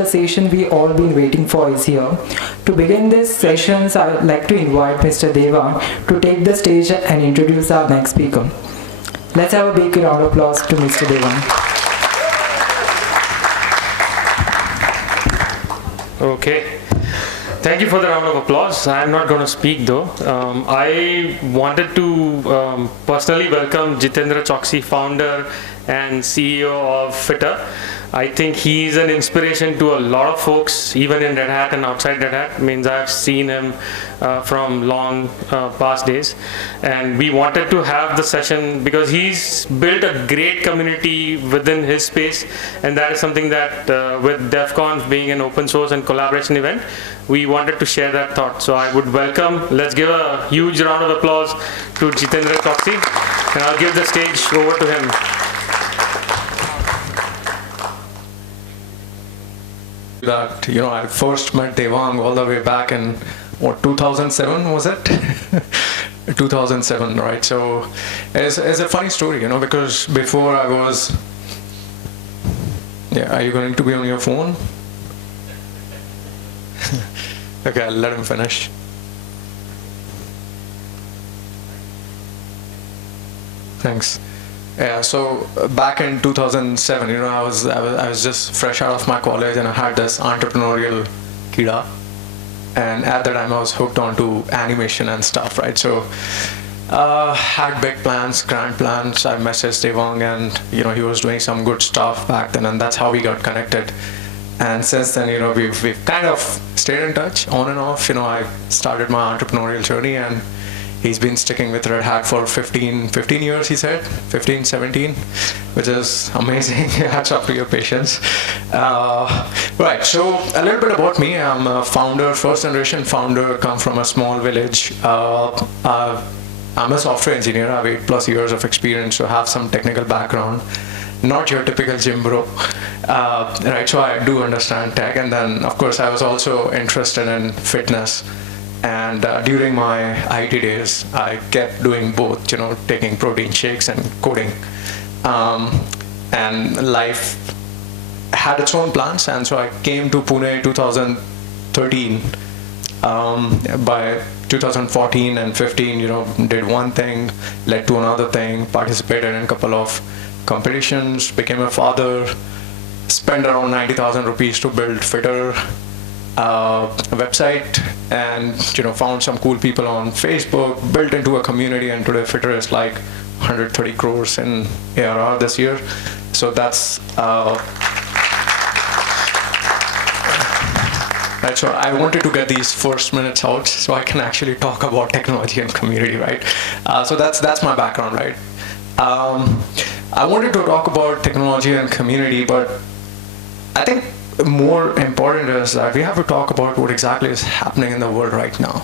the session we all been waiting for is here. To begin this sessions, I would like to invite Mr. Deva to take the stage and introduce our next speaker. Let's have a big round of applause to Mr. Deva. Okay. Thank you for the round of applause. I'm not going to speak though. I wanted to personally welcome Jitendra, Chouksey, founder and CEO of Fitter. I think he's an inspiration to a lot of folks, even in Red Hat and outside Red Hat. Means I've seen him from long past days. And we wanted to have the session because he's built a great community within his space. And that is something that with DEF CON being an open source and collaboration event, we wanted to share that thought. So I would welcome, let's give a huge round of applause to Jitendra Chouksey. And I'll give the stage over to him. That I first met Devang all the way back in 2007 was it? 2007, right? So it's a funny story, because before I was. Yeah, are you going to be on your phone? Okay, I'll let him finish. Thanks. Yeah, so back in 2007, I was just fresh out of my college and I had this entrepreneurial kida. And at the time I was hooked onto animation and stuff, right? So had big plans, grand plans. I messaged Devang and he was doing some good stuff back then, and that's how we got connected. And since then, we've kind of stayed in touch on and off. I started my entrepreneurial journey and he's been sticking with Red Hat for 15 years, he said, 15, 17, which is amazing. Hats off to your patience. Right, so a little bit about me. I'm a founder, first generation founder, come from a small village. I'm a software engineer. I have 8+ years of experience, so have some technical background. Not your typical gym bro. Right, so I do understand tech. And then, of course, I was also interested in fitness. And during my IT days, I kept doing both, taking protein shakes and coding. And life had its own plans, and so I came to Pune 2013. By 2014 and 15, did one thing, led to another thing, participated in a couple of competitions, became a father, spent around 90,000 rupees to build Fitter. A website, and found some cool people on Facebook, built into a community, and today Fitter is like 130 crores in ARR this year. So that's right. So I wanted to get these first minutes out so I can actually talk about technology and community, right? So that's my background, right? I wanted to talk about technology and community, but I think more important is that we have to talk about what exactly is happening in the world right now.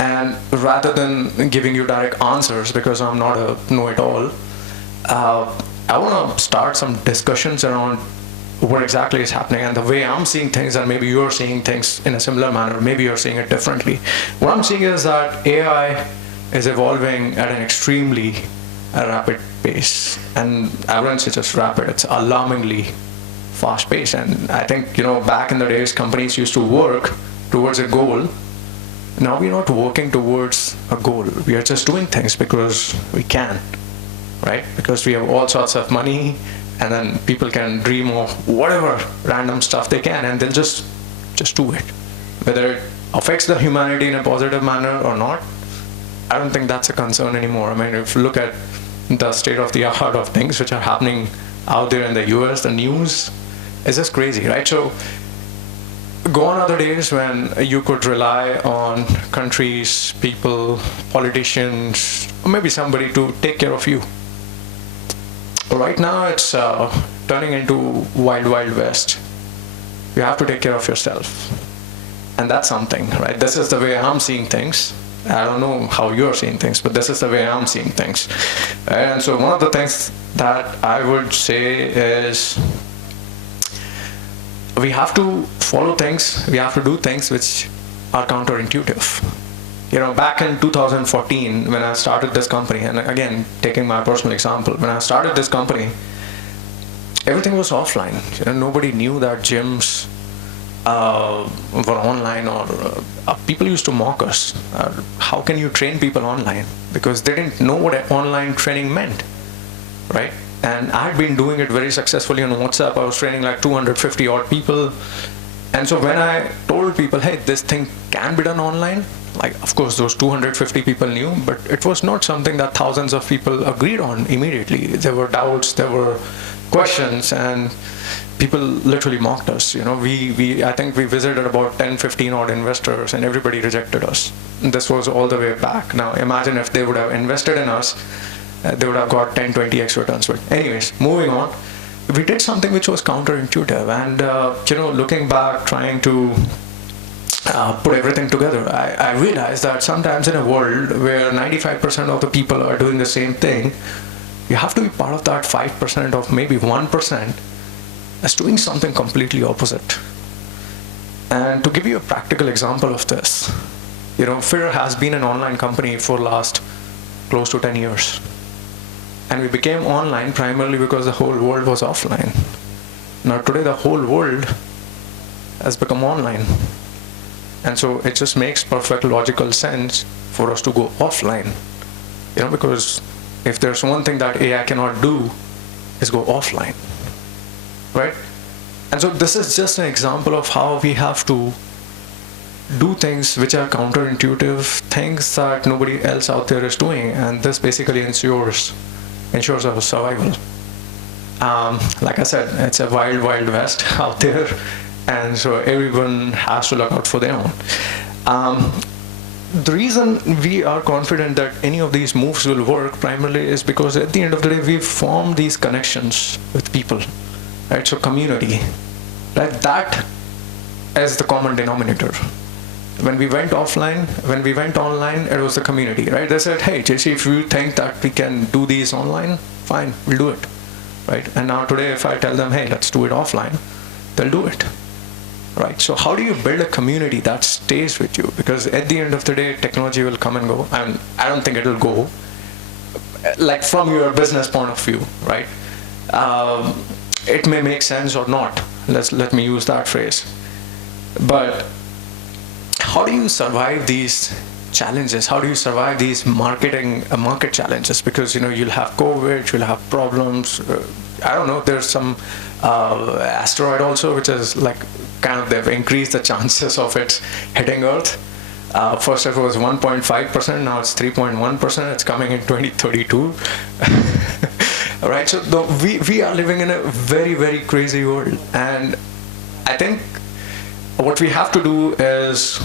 And rather than giving you direct answers, because I'm not a know-it-all, I want to start some discussions around what exactly is happening and the way I'm seeing things, and maybe you're seeing things in a similar manner, maybe you're seeing it differently. What I'm seeing is that AI is evolving at an extremely rapid pace. And I wouldn't say just rapid, it's alarmingly fast pace. And I think, back in the days, companies used to work towards a goal. Now we're not working towards a goal. We are just doing things because we can, right? Because we have all sorts of money, and then people can dream of whatever random stuff they can, and they'll just do it. Whether it affects the humanity in a positive manner or not, I don't think that's a concern anymore. I mean, if you look at the state of the art of things which are happening out there in the US, the news, it's just crazy, right? So gone are the days when you could rely on countries, people, politicians, or maybe somebody to take care of you. Right now it's turning into wild, wild west. You have to take care of yourself. And that's something, right? This is the way I'm seeing things. I don't know how you're seeing things, but this is the way I'm seeing things. And so one of the things that I would say is we have to follow things, we have to do things which are counterintuitive. Back in 2014, when I started this company, and again, taking my personal example, when I started this company, everything was offline. Nobody knew that gyms were online, or people used to mock us. How can you train people online? Because they didn't know what online training meant, right? And I had been doing it very successfully on WhatsApp. I was training like 250 odd people. And so when I told people, hey, this thing can be done online, like, of course, those 250 people knew, but it was not something that thousands of people agreed on immediately. There were doubts, there were questions, and people literally mocked us. I think we visited about 10, 15 odd investors, and everybody rejected us. And this was all the way back. Now, imagine if they would have invested in us, they would have got 10, 20x returns. But anyways, moving on, we did something which was counterintuitive. And, looking back, trying to put everything together, I realized that sometimes in a world where 95% of the people are doing the same thing, you have to be part of that 5% of maybe 1% that's doing something completely opposite. And to give you a practical example of this, FIR has been an online company for last close to 10 years. And we became online primarily because the whole world was offline. Now today the whole world has become online. And so it just makes perfect logical sense for us to go offline. Because if there's one thing that AI cannot do, is go offline, right? And so this is just an example of how we have to do things which are counterintuitive, things that nobody else out there is doing, and this basically ensures our survival. Like I said, it's a wild, wild west out there, and so everyone has to look out for their own. The reason we are confident that any of these moves will work primarily is because at the end of the day, we've formed these connections with people, right? So community, right? That is the common denominator. When we went offline, when we went online, it was the community, right? They said, hey, JC, if you think that we can do these online, fine, we'll do it, right? And now today, if I tell them, hey, let's do it offline, they'll do it, right? So how do you build a community that stays with you? Because at the end of the day, technology will come and go. And I don't think it'll go, like from your business point of view, right? It may make sense or not. Let me use that phrase. But how do you survive these challenges? How do you survive these market challenges? Because you'll have COVID, you'll have problems. I don't know. There's some asteroid also, which is like they've increased the chances of it hitting Earth. First it was 1.5%, now it's 3.1%. It's coming in 2032. All right. So we are living in a very, very crazy world, and I think what we have to do is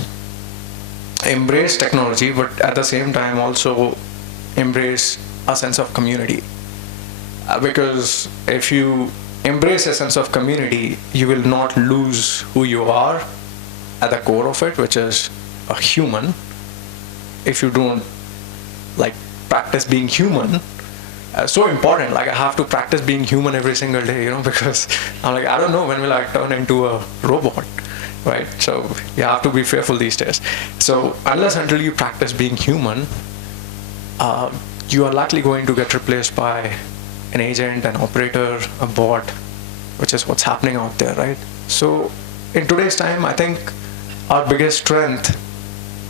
embrace technology, but at the same time also embrace a sense of community. Because if you embrace a sense of community, you will not lose who you are at the core of it, which is a human. If you don't practice being human, so important. I have to practice being human every single day, because I'm I don't know when will I turn into a robot. Right? So you have to be fearful these days. So unless until you practice being human, you are likely going to get replaced by an agent, an operator, a bot, which is what's happening out there, right? So in today's time, I think our biggest strength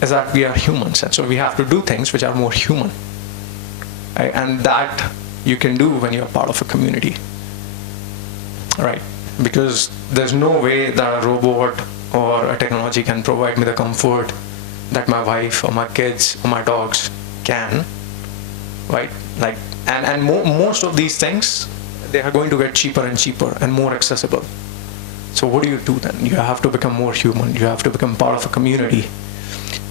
is that we are humans, and so we have to do things which are more human, right? And that you can do when you're part of a community, right? Because there's no way that a robot or a technology can provide me the comfort that my wife or my kids or my dogs can, right? And most of these things, they are going to get cheaper and cheaper and more accessible. So what do you do then? You have to become more human. You have to become part of a community,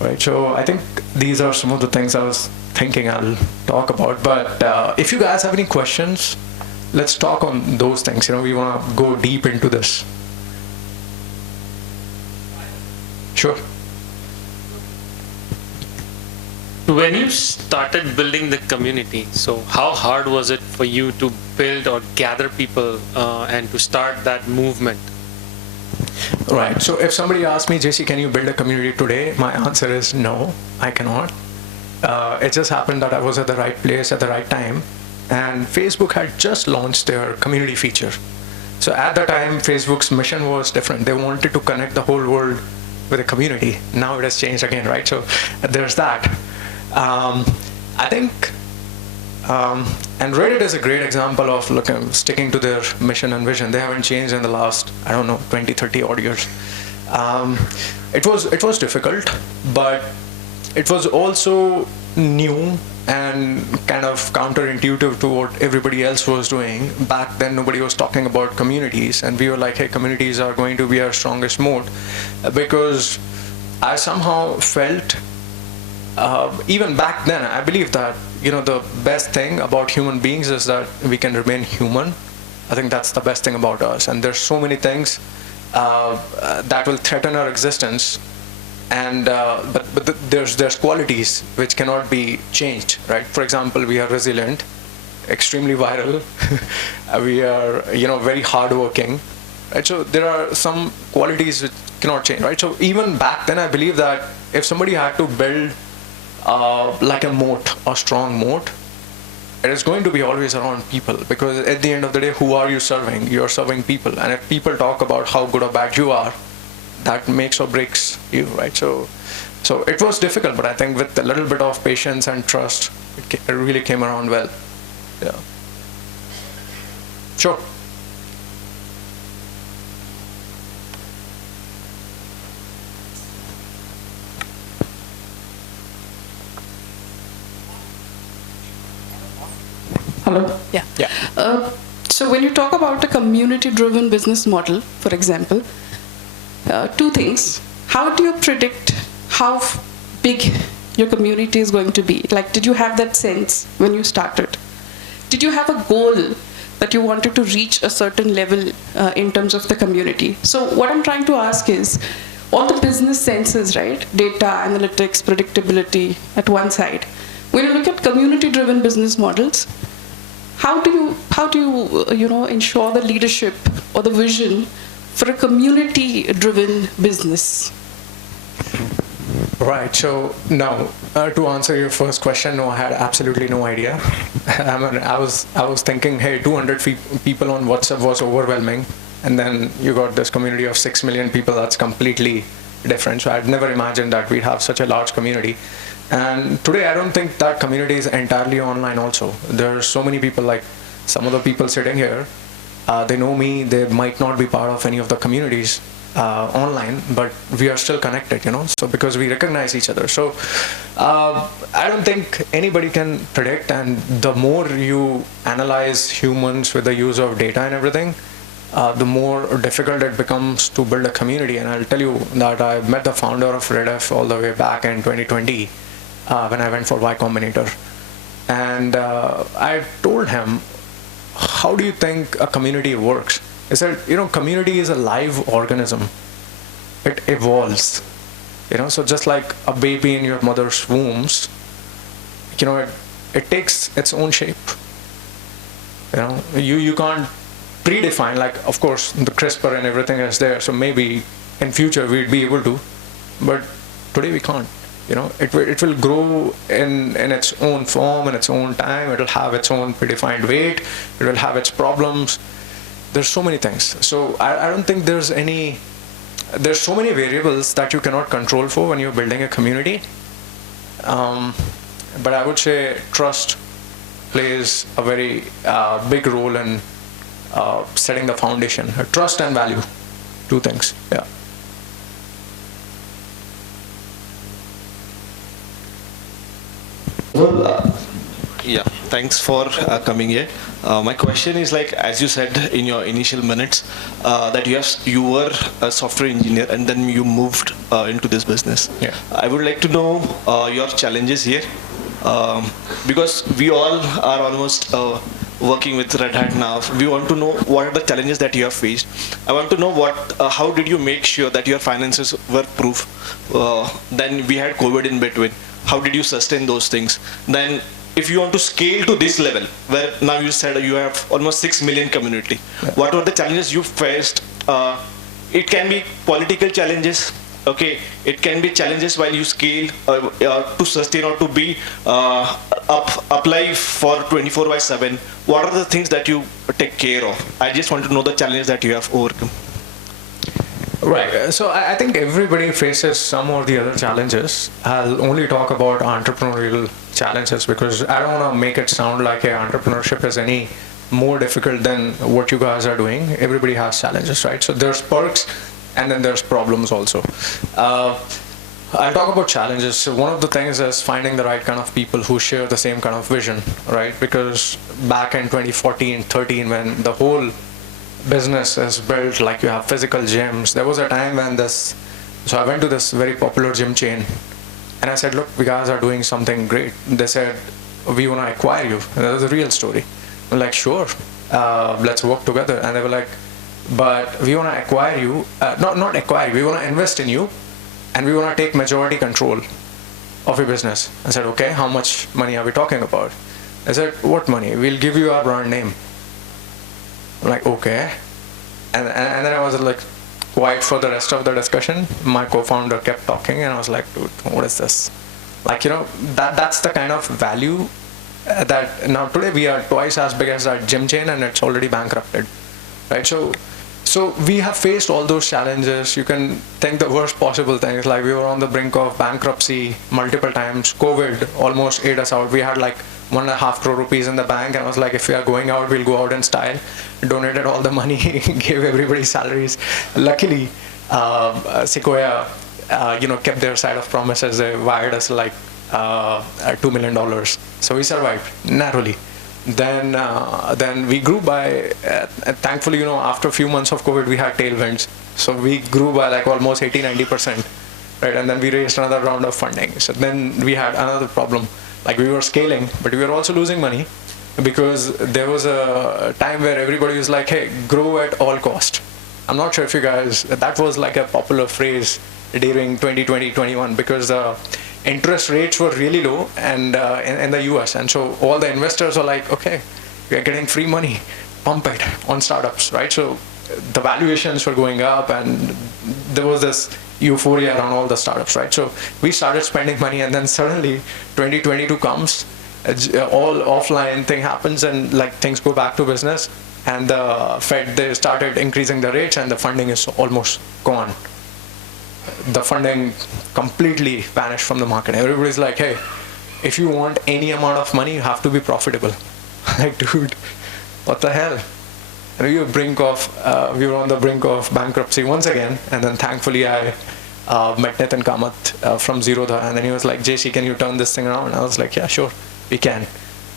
right? So I think these are some of the things I was thinking I'll talk about. But if you guys have any questions, let's talk on those things. We want to go deep into this. Sure. When you started building the community, so how hard was it for you to build or gather people and to start that movement? Right. So if somebody asks me, JC, can you build a community today? My answer is no, I cannot. It just happened that I was at the right place at the right time. And Facebook had just launched their community feature. So at the time, Facebook's mission was different. They wanted to connect the whole world with a community. Now it has changed again, right? So there's that. I think, and Reddit is a great example of sticking to their mission and vision. They haven't changed in the last, 20, 30 odd years. It was difficult, but it was also new and kind of counterintuitive to what everybody else was doing. Back then, nobody was talking about communities, and we were like, hey, communities are going to be our strongest moat, because I somehow felt, even back then, I believe that, the best thing about human beings is that we can remain human. I think that's the best thing about us. And there's so many things that will threaten our existence, and but there's qualities which cannot be changed, right? For example, we are resilient, extremely viral, we are very hardworking, right? So there are some qualities which cannot change, right? So even back then, I believe that if somebody had to build like a moat, a strong moat, it is going to be always around people, because at the end of the day, who are you serving? You're serving people, and if people talk about how good or bad you are, that makes or breaks you, right? So it was difficult, but I think with a little bit of patience and trust, it really came around well. Yeah. Sure. Hello? Yeah. Yeah. So when you talk about a community-driven business model, for example, two things. How do you predict how big your community is going to be? Like, did you have that sense when you started? Did you have a goal that you wanted to reach a certain level in terms of the community? So what I'm trying to ask is, all the business senses, right? Data, analytics, predictability at one side. When you look at community-driven business models, how do you ensure the leadership or the vision for a community-driven business? Right. So now, to answer your first question, no, I had absolutely no idea. I was thinking, hey, 200 people on WhatsApp was overwhelming, and then you got this community of 6 million people. That's completely different. So I'd never imagined that we'd have such a large community. And today, I don't think that community is entirely online also. There are so many people, like some of the people sitting here, they know me, they might not be part of any of the communities online, but we are still connected, so because we recognize each other. So I don't think anybody can predict, and the more you analyze humans with the use of data and everything, the more difficult it becomes to build a community. And I'll tell you that I met the founder of Redf all the way back in 2020 when I went for Y Combinator. And I told him, how do you think a community works? He said, community is a live organism. It evolves. So just like a baby in your mother's wombs, it takes its own shape. You can't predefine, like, of course, the CRISPR and everything is there, so maybe in future we'd be able to, but today we can't. It will grow in its own form, in its own time. It will have its own predefined weight. It will have its problems. There's so many things. So I don't think there's so many variables that you cannot control for when you're building a community. But I would say trust plays a very big role in setting the foundation. Trust and value, two things. Yeah. Well, yeah, thanks for coming here. My question is, like, as you said in your initial minutes, that you were a software engineer and then you moved into this business. Yeah. I would like to know your challenges here, because we all are almost working with Red Hat now. We want to know what are the challenges that you have faced. I want to know how did you make sure that your finances were proof? Then we had COVID in between. How did you sustain those things? Then if you want to scale to this level, where now you said you have almost 6 million community, what were the challenges you faced? It can be political challenges, okay, it can be challenges while you scale to sustain or to be up live for 24/7. What are the things that you take care of? I just want to know the challenges that you have overcome. Right. So I think everybody faces some or the other challenges. I'll only talk about entrepreneurial challenges because I don't want to make it sound like entrepreneurship is any more difficult than what you guys are doing. Everybody has challenges, right? So there's perks and then there's problems also. I'll talk about challenges. So one of the things is finding the right kind of people who share the same kind of vision, right? Because back in 2014, 13, when the whole business is built, like you have physical gyms, there was a time when so I went to this very popular gym chain and I said, look, we guys are doing something great. They said, we want to acquire you. And that was a real story. I'm like, sure, let's work together. And they were like, but we want to acquire you, not acquire you, we want to invest in you and we want to take majority control of your business. I said, okay, how much money are we talking about? I said, what money? We'll give you our brand name. I'm like, okay. And then I was like quiet for the rest of the discussion. My co-founder kept talking and I was like, dude, what is this? Like, that's the kind of value that now today we are twice as big as that gym chain and it's already bankrupted, right? So we have faced all those challenges. You can think the worst possible things, like we were on the brink of bankruptcy multiple times. COVID almost ate us out. We had like 1.5 crore rupees in the bank and I was like, if we are going out, we'll go out in style. Donated all the money, gave everybody salaries. Luckily, Sequoia, kept their side of promises. They wired us like $2 million. So we survived narrowly. Then we grew by, thankfully, after a few months of COVID, we had tailwinds. So we grew by like almost 80-90%, right? And then we raised another round of funding. So then we had another problem. Like we were scaling, but we were also losing money because there was a time where everybody was like, hey, grow at all cost. I'm not sure if you guys, that was like a popular phrase during 2020-21 because interest rates were really low and in the US. And so all the investors were like, okay, we are getting free money, pump it on startups, right? So the valuations were going up and there was this euphoria around all the startups, right? So we started spending money and then suddenly 2022 comes, all offline thing happens and like things go back to business and the Fed, they started increasing the rates and the funding is almost gone. The funding completely vanished from the market. Everybody's like, hey, if you want any amount of money, you have to be profitable. Like, dude, what the hell? And we were on the brink of bankruptcy once again. And then thankfully I met Nitin Kamath from Zerodha. And then he was like, JC, can you turn this thing around? And I was like, yeah, sure, we can.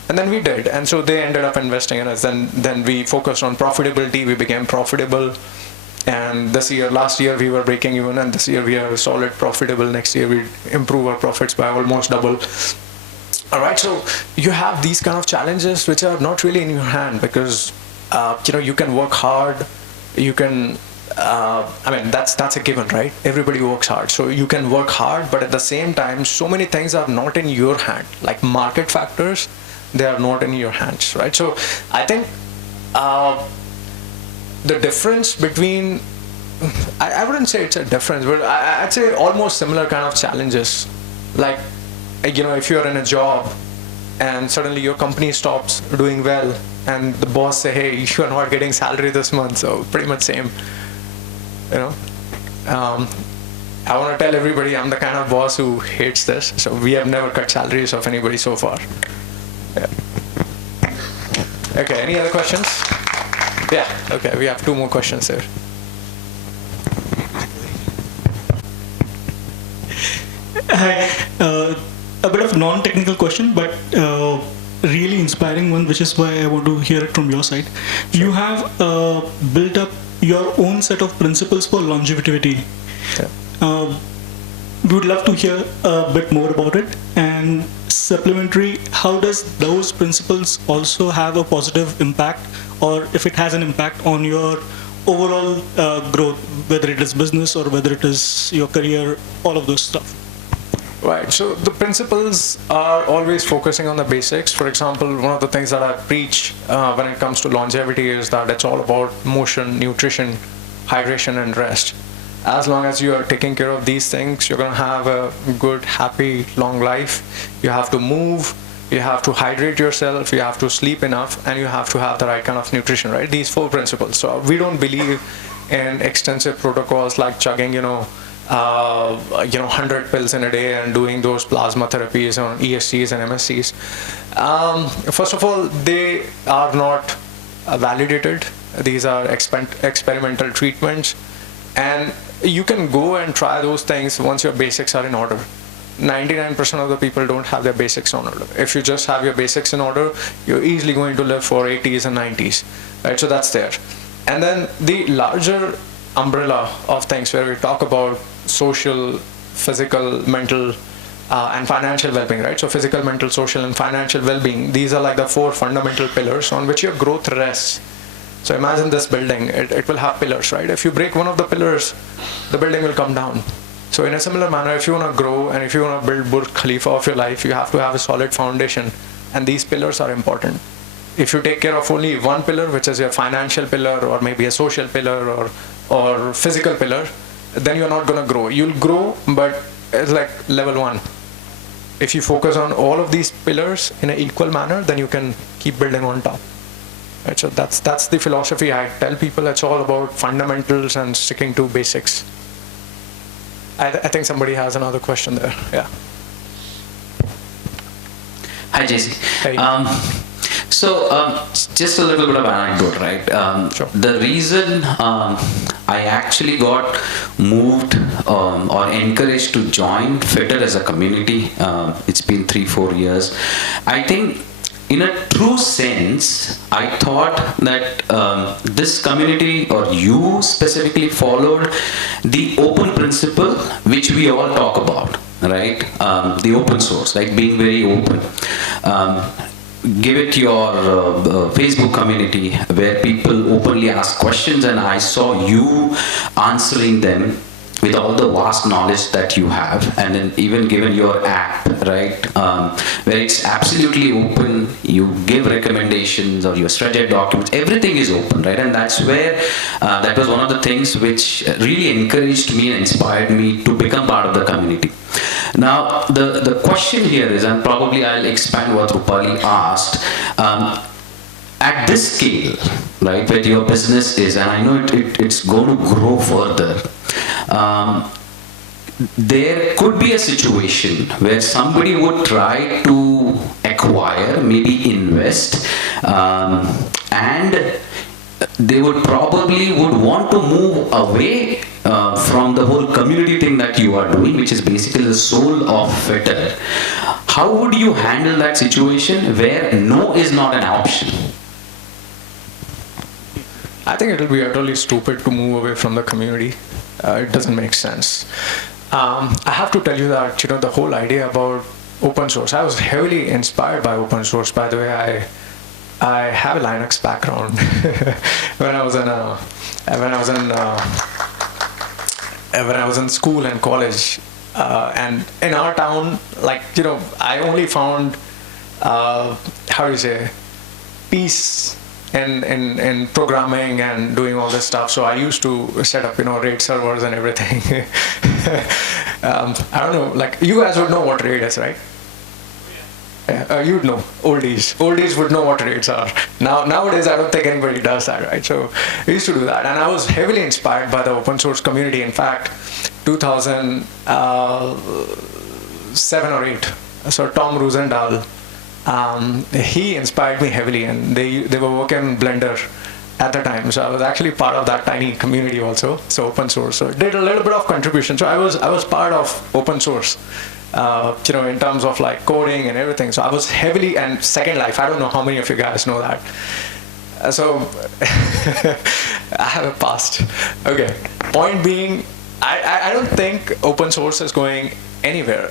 And then we did. And so they ended up investing in us. Then we focused on profitability. We became profitable. And last year we were breaking even, and this year we are solid profitable. Next year we improve our profits by almost double. All right, so you have these kind of challenges which are not really in your hand because you can work hard. You can, that's a given, right? Everybody works hard, so you can work hard, but at the same time, so many things are not in your hand, like market factors. They are not in your hands, right? So I think. The difference between, I wouldn't say it's a difference, but I'd say almost similar kind of challenges. Like, if you're in a job and suddenly your company stops doing well and the boss say, hey, you are not getting salary this month, so pretty much same. I want to tell everybody I'm the kind of boss who hates this, so we have never cut salaries of anybody so far. Yeah. Okay, any other questions? Yeah, okay, we have 2 more questions there. Hi, a bit of non-technical question, but really inspiring one, which is why I want to hear it from your side. Sure. You have built up your own set of principles for longevity. Yeah. We would love to hear a bit more about it. And supplementary, how does those principles also have a positive impact, or if it has an impact on your overall growth, whether it is business or whether it is your career, all of those stuff? Right, so the principles are always focusing on the basics. For example, one of the things that I preach when it comes to longevity is that it's all about motion, nutrition, hydration, and rest. as long as you are taking care of these things, you're going to have a good, happy, long life. You have to move, you have to hydrate yourself, you have to sleep enough, and you have to have the right kind of nutrition, right? These 4 principles. So we don't believe in extensive protocols like chugging, 100 pills in a day and doing those plasma therapies on ESCs and MSCs. First of all, they are not validated. These are experimental treatments, and you can go and try those things once your basics are in order. 99% of the people don't have their basics in order. If you just have your basics in order, you're easily going to live for 80s and 90s, right? So that's there. And then the larger umbrella of things where we talk about social, physical, mental, and financial well-being, right? So physical, mental, social, and financial well-being, these are like the 4 fundamental pillars on which your growth rests. So imagine this building, it will have pillars, right? If you break one of the pillars, the building will come down. So in a similar manner, if you want to grow and if you want to build Burj Khalifa of your life, you have to have a solid foundation, and these pillars are important. If you take care of only one pillar, which is your financial pillar or maybe a social pillar or physical pillar, then you're not going to grow. You'll grow, but it's like level 1. If you focus on all of these pillars in an equal manner, then you can keep building on top. Right, so that's the philosophy I tell people. It's all about fundamentals and sticking to basics. I think somebody has another question there. Yeah. Hi, JC. Hey. Just a little bit of anecdote, right? Sure. The reason I actually got moved or encouraged to join Fitter as a community, it's been 3-4 years. I think in a true sense, I thought that this community or you specifically followed the open principle which we all talk about, right? The open source, like being very open. Give it your Facebook community where people openly ask questions, and I saw you answering them with all the vast knowledge that you have, and then even given your app, right, where it's absolutely open, you give recommendations or your strategic documents, everything is open, right? And that's where, that was one of the things which really encouraged me and inspired me to become part of the community. Now, the question here is, and probably I'll expand what Rupali asked, at this scale, right, where your business is, and I know it's going to grow further, there could be a situation where somebody would try to acquire, maybe invest, and they would want to move away from the whole community thing that you are doing, which is basically the soul of Fitter. How would you handle that situation where no is not an option? I think it'll be utterly stupid to move away from the community. It doesn't make sense. I have to tell you that, the whole idea about open source, I was heavily inspired by open source. By the way, I have a Linux background. when I was in school and college, and in our town, I only found peace in programming and doing all this stuff. So I used to set up RAID servers and everything. I don't know, you guys would know what RAID is, right? You'd know. Oldies would know what RAIDs are. Nowadays I don't think anybody does that, right? So we used to do that, and I was heavily inspired by the open source community. In fact, 2007 or 8, so Tom Roosendahl, he inspired me heavily, and they were working on Blender at the time. So I was actually part of that tiny community also. So open source. So did a little bit of contribution. So I was part of open source, in terms of coding and everything. So I was heavily, and Second Life. I don't know how many of you guys know that. So I have a past. Okay. Point being, I don't think open source is going anywhere.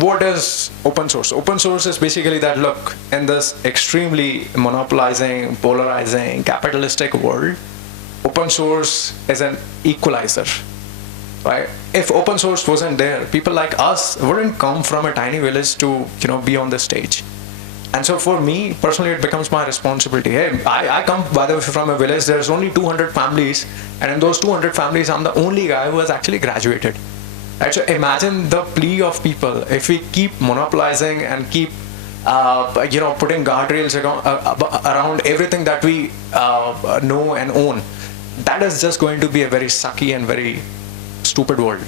What is open source? Open source is basically that, look, in this extremely monopolizing, polarizing, capitalistic world, open source is an equalizer, right? If open source wasn't there, people like us wouldn't come from a tiny village to, be on the stage. And so for me personally, it becomes my responsibility. Hey, I come, by the way, from a village. There's only 200 families, and in those 200 families, I'm the only guy who has actually graduated. Right? So imagine the plea of people if we keep monopolizing and keep putting guardrails around everything that we know and own. That is just going to be a very sucky and very stupid world.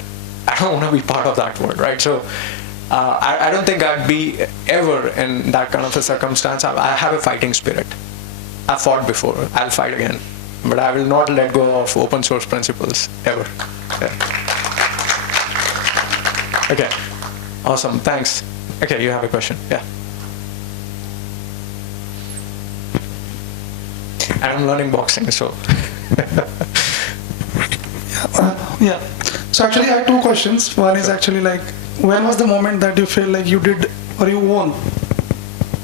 I don't want to be part of that world, right? So I don't think I'd be ever in that kind of a circumstance. I have a fighting spirit. I've fought before. I'll fight again. But I will not let go of open source principles, ever. Yeah. Okay, awesome, thanks. Okay, you have a question, yeah. And I'm learning boxing, so. Yeah. So actually, I have two questions. One is actually like, when was the moment that you feel like you did or you won?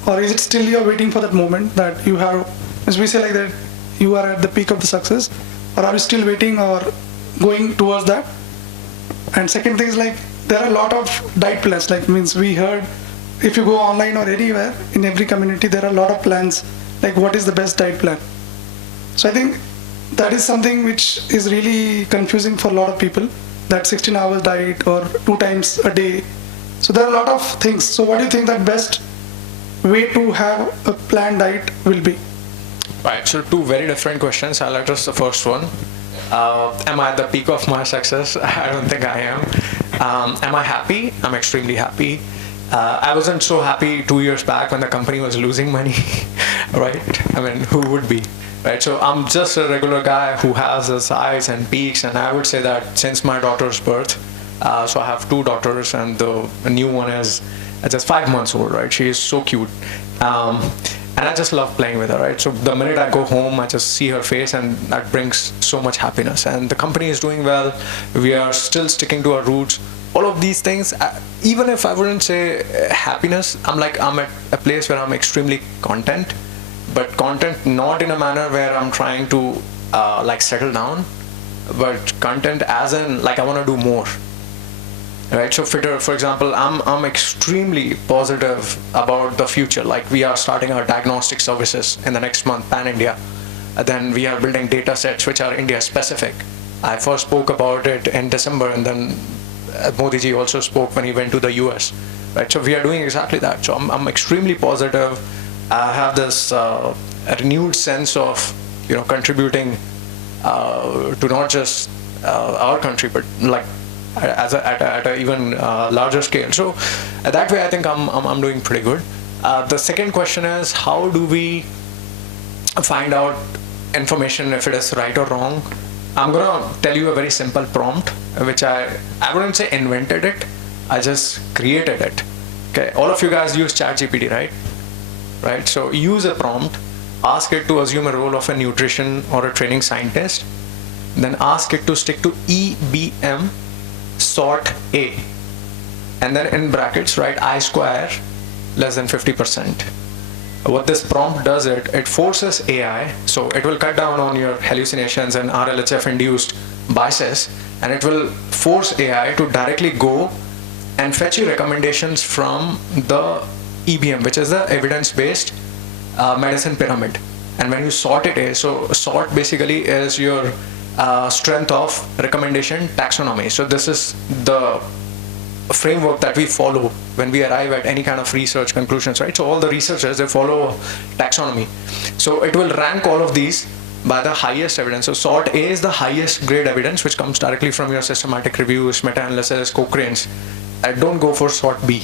Or is it still you're waiting for that moment that you have, as we say like that, you are at the peak of the success? Or are you still waiting or going towards that? And second thing is like, there are a lot of diet plans, like means we heard if you go online or anywhere, in every community, there are a lot of plans, like what is the best diet plan. So I think that is something which is really confusing for a lot of people, that 16 hours diet or 2 times a day. So there are a lot of things. So what do you think that best way to have a planned diet will be? Right, so 2 very different questions. I'll address the first one. Am I at the peak of my success? I don't think I am. Am I happy? I'm extremely happy. I wasn't so happy 2 years back when the company was losing money, right? I mean, who would be, right? So I'm just a regular guy who has his highs and peaks, and I would say that since my daughter's birth, so I have 2 daughters, and the new one is just 5 months old, right? She is so cute. And I just love playing with her, right? So the minute I go home, I just see her face, and that brings so much happiness. And the company is doing well. We are still sticking to our roots. All of these things, even if I wouldn't say happiness, I'm at a place where I'm extremely content, but content not in a manner where I'm trying to settle down, but content as in like I want to do more. Right, so for example, I'm extremely positive about the future. Like we are starting our diagnostic services in the next month, pan-India. Then we are building data sets which are India specific. I first spoke about it in December, and then Modi ji also spoke when he went to the US. Right, so we are doing exactly that. So I'm extremely positive. I have this renewed sense of contributing to not just our country, but like at an even larger scale. So that way I think I'm doing pretty good. The second question is, how do we find out information if it is right or wrong? I'm gonna tell you a very simple prompt, which I wouldn't say invented it, I just created it. Okay, all of you guys use ChatGPT, right? So use a prompt, ask it to assume a role of a nutrition or a training scientist, then ask it to stick to EBM sort A, and then in brackets write I square less than 50%. What this prompt does, it forces AI, so it will cut down on your hallucinations and RLHF induced biases, and it will force AI to directly go and fetch you recommendations from the EBM, which is the evidence-based medicine pyramid. And when you sort it, so sort basically is your strength of recommendation taxonomy. So this is the framework that we follow when we arrive at any kind of research conclusions, right? So all the researchers, they follow taxonomy. So it will rank all of these by the highest evidence. So sort A is the highest grade evidence, which comes directly from your systematic reviews, meta-analysis, Cochrane's. Don't go for sort B.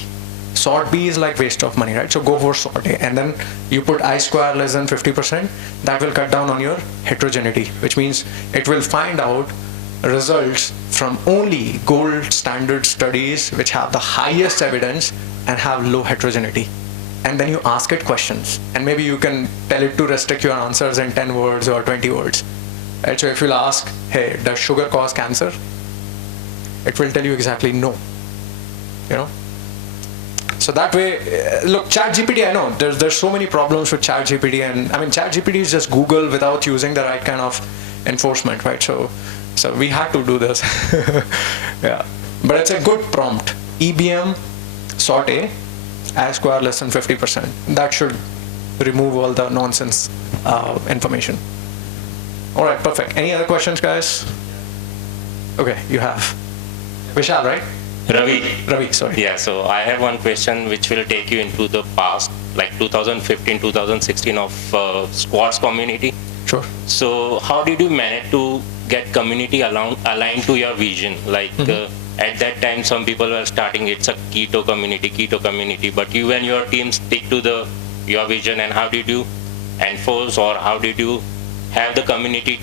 Sort B is like waste of money, right? So go for sort A, and then you put I square less than 50%. That will cut down on your heterogeneity, which means it will find out results from only gold standard studies which have the highest evidence and have low heterogeneity. And then you ask it questions, and maybe you can tell it to restrict your answers in 10 words or 20 words. Right? So if you'll ask, hey, does sugar cause cancer? It will tell you exactly no. So that way, look, ChatGPT, I know there's so many problems with ChatGPT, and I mean ChatGPT is just Google without using the right kind of enforcement, right? So we had to do this. Yeah, but it's a good prompt. EBM sort A, I square less than 50%. That should remove all the nonsense information. All right, perfect. Any other questions, guys? Okay, you have. Vishal, right? Ravi, sorry. Yeah, so I have one question which will take you into the past, like 2015, 2016 of squads community. Sure. So how did you manage to get community aligned to your vision? Like at that time, some people were starting, it's a keto community, but you and your team stick to your vision, and how did you enforce, or how did you have the community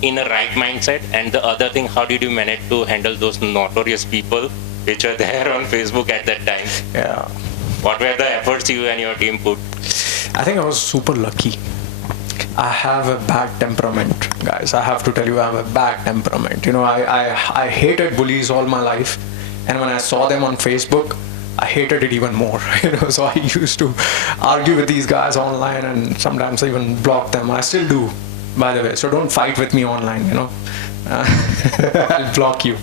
in a right mindset? And the other thing, how did you manage to handle those notorious people which were there on Facebook at that time? Yeah. What were the efforts you and your team put? I think I was super lucky. I have a bad temperament, guys. I have to tell you, I have a bad temperament. You know, I hated bullies all my life, and when I saw them on Facebook, I hated it even more. You know, so I used to argue with these guys online, and sometimes I even block them. I still do, by the way. So don't fight with me online. You know, I'll block you.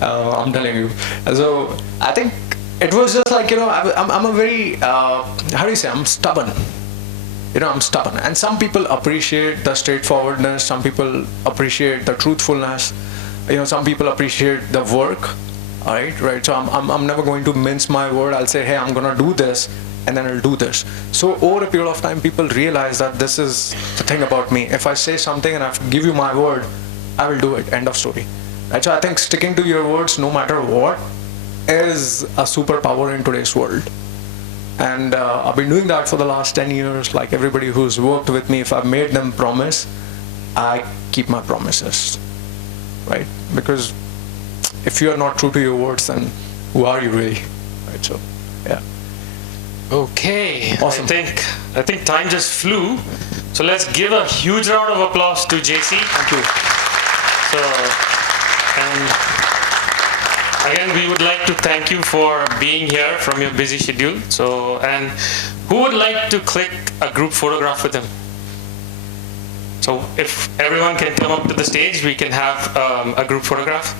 I'm telling you. So I think it was just like, you know, I'm a very how do you say? I'm stubborn. You know, I'm stubborn, and some people appreciate the straightforwardness. Some people appreciate the truthfulness. You know, some people appreciate the work. All right. So I'm never going to mince my word. I'll say, hey, I'm gonna do this, and then I'll do this. So over a period of time, people realize that this is the thing about me. If I say something and I give you my word, I will do it. End of story. Right. So I think sticking to your words, no matter what, is a superpower in today's world. And I've been doing that for the last 10 years. Like everybody who's worked with me, if I've made them promise, I keep my promises, right? Because if you are not true to your words, then who are you really, right? So, yeah. Okay, Awesome. I think time just flew. So let's give a huge round of applause to JC. Thank you. So, and again, we would like to thank you for being here from your busy schedule. So, and who would like to click a group photograph with him? So if everyone can come up to the stage, we can have a group photograph.